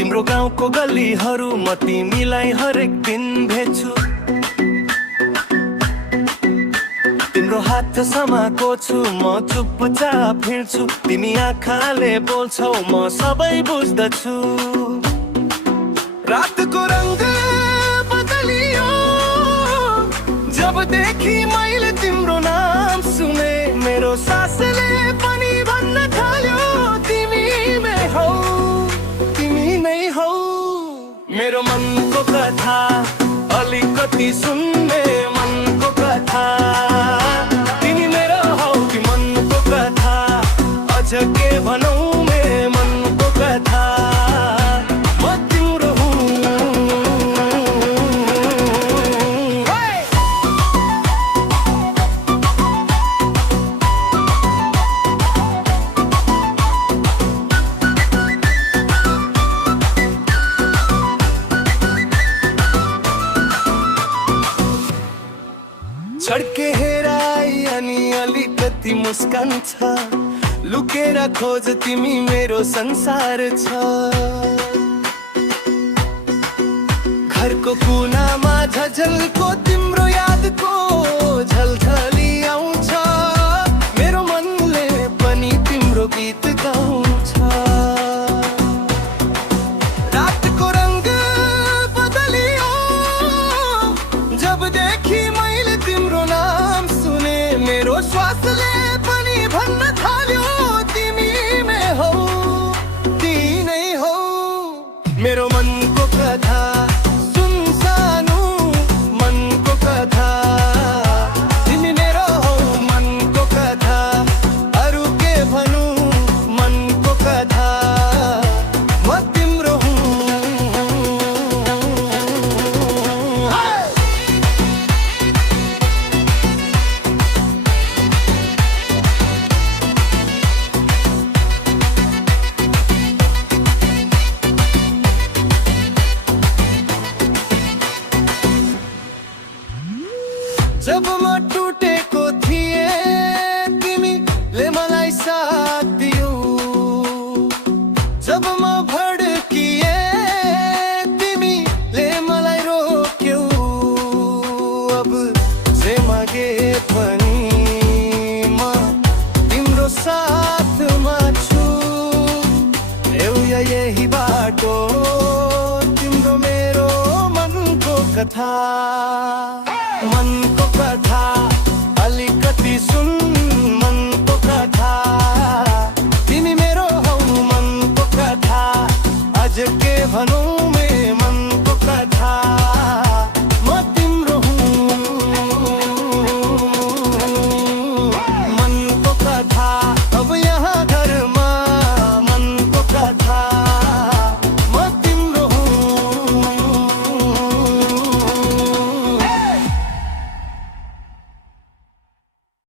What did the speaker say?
तिम्रो गाउँको गल्लीहरू म तिमीलाई हरेक दिन भेट्छु। तिम्रो हात समाको छु म चुपचाप हिँड्छु। तिमी आँखाले बोल्छौ म सबै बुझ्दछु। रातको रंग बदलियो जबदेखि मैले तिम्रो नाम सुने। मेरो सासले पनि भन्न थाल्यो तिमी नै हौ, तिमी नै हौ। मेरो मनको कथा अलिकति सुन्ने मनको कथा। तिमी मेरो हौ कि मनको कथा अझ के भनौँ मेरो मनको कथा। म तिम्रो हुँ। छड्के हेराई अनि अलिकति मुस्कान छ। लुकेर खोज तिमी मेरो संसार छ। घरको कुनामा झझलको तिम्रो यादको झलझली आउँछ। मेरो मनले पनि तिम्रो गीत गाउँछ। रातको रंग बदलियो जबदेखि मैले तिम्रो नाम सुने। मेरो श्वासले पनि भन्न थाल्यो तिमी नै हौ, तिमी नै हौ। मेरो मनको कथा सुन सानो मनको कथा। तिमी मेरो हौ मनको कथा अरू के भनौँ मनको कथा। म तिम्रो हुँ। जब म टुटेको थिएँ तिमीले मलाई साथ दियौ। जब म भड्किएँ तिमीले मलाई रोक्यौ। अब जे मागे पनि म तिम्रो साथमा छु। एउटा यही बाटो तिम्रो मेरो मनको कथा।